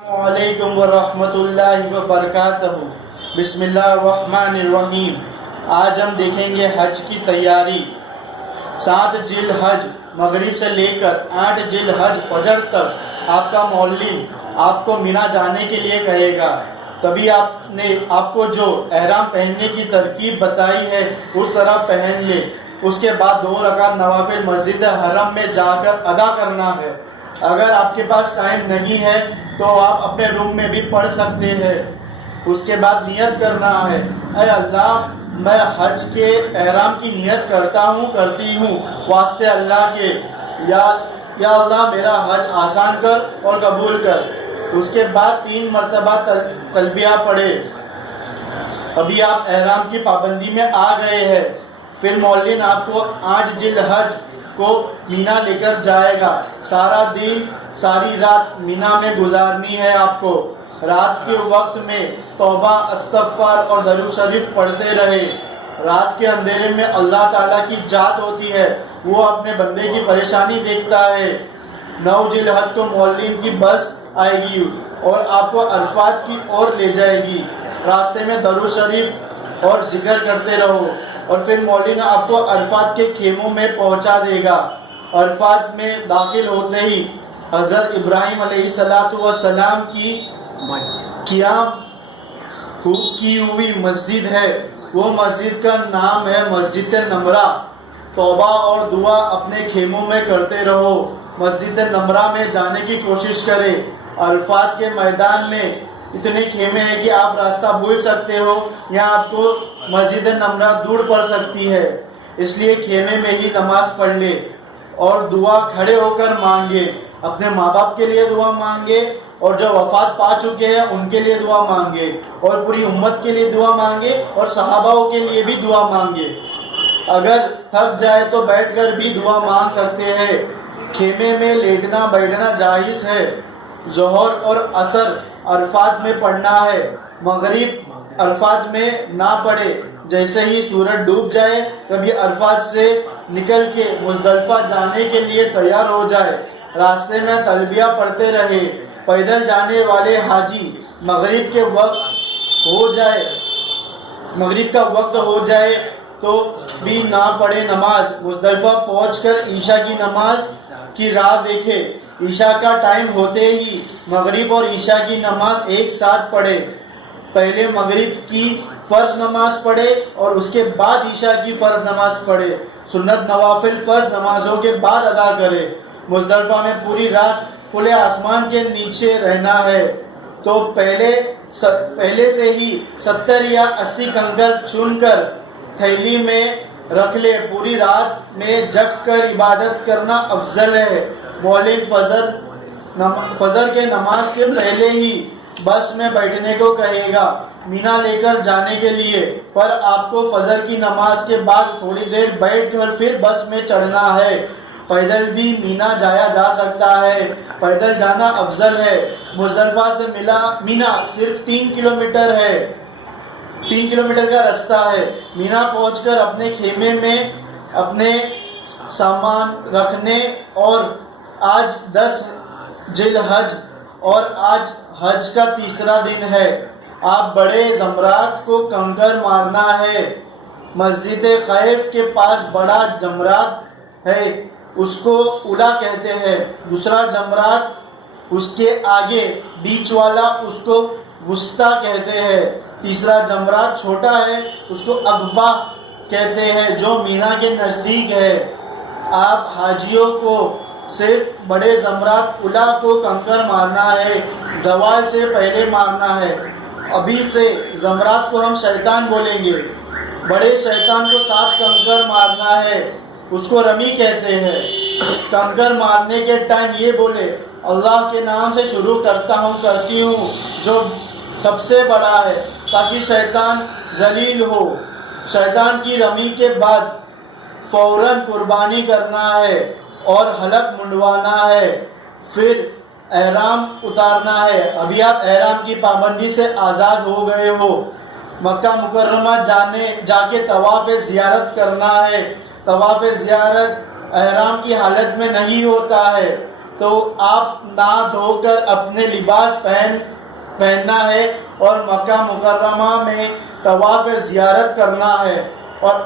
السلام علیکم ورحمۃ اللہ وبرکاتہ۔ بسم اللہ الرحمن الرحیم۔ آج ہم دیکھیں گے حج کی تیاری۔ 7 ذی الحج مغرب سے لے کر 8 ذی الحج فجر تک آپ کا مولم آپ کو مینا جانے کے لیے کہے گا۔ تبھی آپ کو جو احرام پہننے کی ترکیب بتائی ہے اس طرح پہن لے۔ اس کے بعد 2 رکعت نوافل مسجد حرم میں جا کر ادا کرنا ہے۔ اگر آپ کے پاس ٹائم نہیں ہے تو آپ اپنے روم میں بھی پڑھ سکتے ہیں۔ اس کے بعد نیت کرنا ہے، اے اللہ میں حج کے احرام کی نیت کرتی ہوں واسطے اللہ کے، یا اللہ میرا حج آسان کر اور قبول کر۔ اس کے بعد 3 مرتبہ تلبیہ پڑھے۔ ابھی آپ احرام کی پابندی میں آ گئے ہیں۔ پھر مولن آپ کو 8 ذی الحج کو مینا لے کر جائے گا۔ سارا دن ساری رات مینا میں گزارنی ہے آپ کو۔ رات کے وقت میں توبہ، استغفار اور درود شریف پڑھتے رہے۔ رات کے اندھیرے میں اللہ تعالیٰ کی ذات ہوتی ہے، وہ اپنے بندے کی پریشانی دیکھتا ہے۔ 9 ذی الحج کو مولن کی بس آئے گی اور آپ کو عرفات کی اور لے جائے گی۔ راستے میں درود شریف اور ذکر کرتے رہو، اور پھر مولن آپ کو عرفات کے خیموں میں پہنچا دے گا۔ عرفات میں داخل ہوتے ہی حضرت ابراہیم علیہ السلام کی قیام کی ہوئی مسجد ہے، وہ مسجد کا نام ہے مسجد نمرہ۔ توبہ اور دعا اپنے خیموں میں کرتے رہو۔ مسجد نمرہ میں جانے کی کوشش کرے۔ عرفات کے میدان میں اتنے خیمے ہیں کہ آپ راستہ بھول سکتے ہو، یہاں آپ کو مسجد نمرہ دور پڑ سکتی ہے، اس لیے خیمے میں ہی نماز پڑھ لے اور دعا کھڑے ہو کر مانگے۔ اپنے ماں باپ کے لیے دعا مانگے، اور جو وفات پا چکے ہیں ان کے لیے دعا مانگے، اور پوری امت کے لیے دعا مانگے، اور صحابہ کے لیے بھی دعا مانگے۔ اگر تھک جائے تو بیٹھ کر بھی دعا مانگ سکتے ہیں۔ خیمے میں لیٹنا بیٹھنا جائز ہے۔ ظہر اور عصر عرفات میں پڑھنا ہے، مغرب عرفات میں نہ پڑھے۔ جیسے ہی سورج ڈوب جائے کبھی عرفات سے نکل کے مزدلفہ جانے کے لیے تیار ہو جائے۔ راستے میں تلبیہ پڑھتے رہے۔ پیدل جانے والے حاجی مغرب کا وقت ہو جائے تو بھی نہ پڑھے نماز۔ مزدلفہ پہنچ کر عشاء کی نماز کی راہ دیکھے۔ عشاء کا ٹائم ہوتے ہی مغرب اور عشاء کی نماز ایک ساتھ پڑھے۔ پہلے مغرب کی فرض نماز پڑھے اور اس کے بعد عشاء کی فرض نماز پڑھے۔ سنت نوافل فرض نمازوں کے بعد ادا کرے۔ مزدلفہ میں پوری رات کھلے آسمان کے نیچے رہنا ہے، تو پہلے سے ہی 70 یا 80 کنکر چن کر تھیلی میں رکھ لے۔ پوری رات میں جگ کر عبادت کرنا افضل ہے۔ مولن فجر کے نماز کے پہلے ہی بس میں بیٹھنے کو کہے گا مینا لے کر جانے کے لیے، پر آپ کو فجر کی نماز کے بعد تھوڑی دیر بیٹھ کر پھر بس میں چڑھنا ہے۔ پیدل بھی مینا جایا جا سکتا ہے، پیدل جانا افضل ہے۔ مزدلفہ سے مینا صرف 3 کلومیٹر ہے، 3 کلومیٹر کا رستہ ہے۔ مینا پہنچ کر اپنے خیمے میں اپنے سامان رکھنے، اور آج 10 ذی الحج اور آج حج کا تیسرا دن ہے۔ آپ بڑے جمرات کو کنکر مارنا ہے۔ مسجد خیف کے پاس بڑا جمرات ہے، اس کو اولا کہتے ہیں۔ دوسرا جمرات اس کے آگے بیچ والا اس کو وسطیٰ کہتے ہیں۔ تیسرا جمرات چھوٹا ہے، اس کو عقبہ کہتے ہیں، جو مینا کے نزدیک ہے۔ آپ حاجیوں کو صرف بڑے جمرات اولا کو کنکر مارنا ہے، زوال سے پہلے مارنا ہے۔ ابھی سے جمرات کو ہم شیطان بولیں گے۔ بڑے شیطان کو 7 کنکر مارنا ہے، اس کو رمی کہتے ہیں۔ کنکر مارنے کے ٹائم یہ بولے اللہ کے نام سے شروع کرتی ہوں جو سب سے بڑا ہے، تاکہ شیطان ذلیل ہو۔ شیطان کی رمی کے بعد فوراً قربانی کرنا ہے اور حلق منڈوانا ہے، پھر احرام اتارنا ہے۔ ابھی آپ احرام کی پابندی سے آزاد ہو گئے ہو۔ مکہ مکرمہ جا کے طواف زیارت کرنا ہے۔ طواف زیارت احرام کی حالت میں نہیں ہوتا ہے، تو آپ نہا دھو کر اپنے لباس پہننا ہے اور مکہ مکرمہ میں طواف زیارت کرنا ہے اور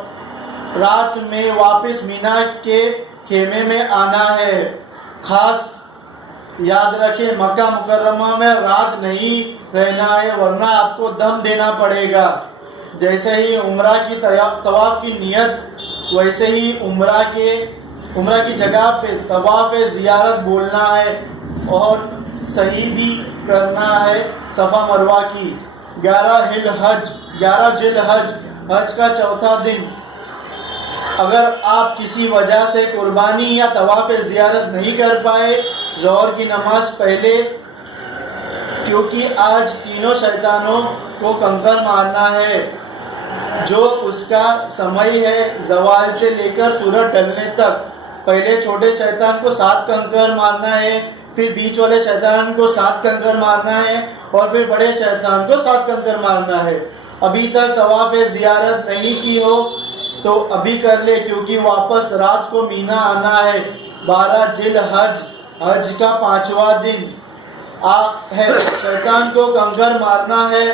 رات میں واپس مینا کے خیمے میں آنا ہے۔ خاص یاد رکھیں مکہ مکرمہ میں رات نہیں رہنا ہے ورنہ آپ کو دم دینا پڑے گا۔ جیسے ہی عمرہ کی طواف کی نیت ویسے ہی عمرہ کی جگہ پہ طواف زیارت بولنا ہے اور صحیح بھی کرنا ہے صفا مروہ کی۔ 11 ذی الحج حج کا چوتھا دن اگر آپ کسی وجہ سے قربانی یا طواف زیارت نہیں کر پائے ظہر کی نماز پہلے، کیونکہ آج تینوں شیطانوں کو کنکر مارنا ہے جو اس کا سمے ہے زوال سے لے کر سورج ڈھلنے تک۔ پہلے چھوٹے شیطان کو 7 کنکر مارنا ہے، پھر بیچ والے شیطان کو 7 کنکر مارنا ہے اور پھر بڑے شیطان کو 7 کنکر مارنا ہے۔ ابھی تک طواف زیارت نہیں کی ہو تو ابھی کر لے کیونکہ واپس رات کو مینا آنا ہے۔ 12 ذی الحج حج کا 5واں دن ہے۔ شیطان کو کنکر مارنا ہے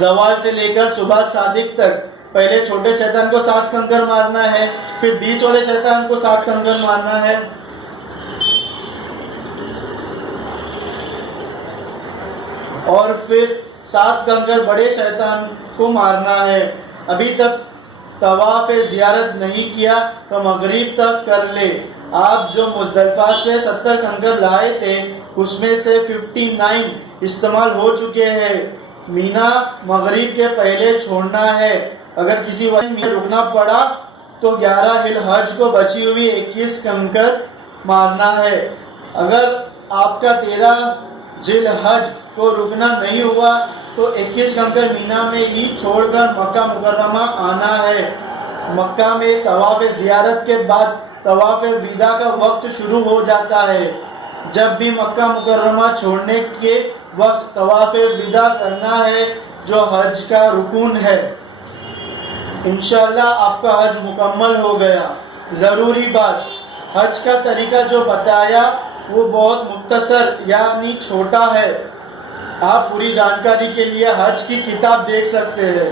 زوال سے لے کر صبح صادق تک۔ پہلے چھوٹے شیطان کو 7 کنکر مارنا ہے، پھر بیچ والے شیطان کو 7 کنکر مارنا ہے اور پھر 7 کنکر بڑے شیطان کو مارنا ہے۔ ابھی تک طواف زیارت نہیں کیا تو مغرب تک کر لے۔ آپ جو مزدلفہ سے 70 کنکر لائے تھے اس میں سے 59 استعمال ہو چکے ہیں۔ مینا مغرب کے پہلے چھوڑنا ہے۔ اگر کسی وجہ میں رکنا پڑا تو 11 ذی الحج کو بچی ہوئی 21 کنکر مارنا ہے۔ اگر آپ کا 13 ذی الحج کو رکنا نہیں ہوا تو 21 کنکر مینا میں ہی چھوڑ کر مکہ مکرمہ آنا ہے۔ مکہ میں طواف زیارت کے بعد طواف وداع کا وقت شروع ہو جاتا ہے۔ جب بھی مکہ مکرمہ چھوڑنے کے وقت طواف وداع کرنا ہے جو حج کا رکن ہے۔ انشاءاللہ آپ کا حج مکمل ہو گیا۔ ضروری بات، حج کا طریقہ جو بتایا وہ بہت مختصر یعنی چھوٹا ہے۔ آپ پوری جانکاری کے لیے حج کی کتاب دیکھ سکتے ہیں۔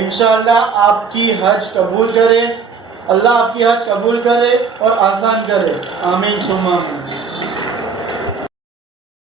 انشاءاللہ آپ کی حج قبول کرے، اللہ آپ کی حج قبول کرے اور آسان کرے، آمین ثم آمین۔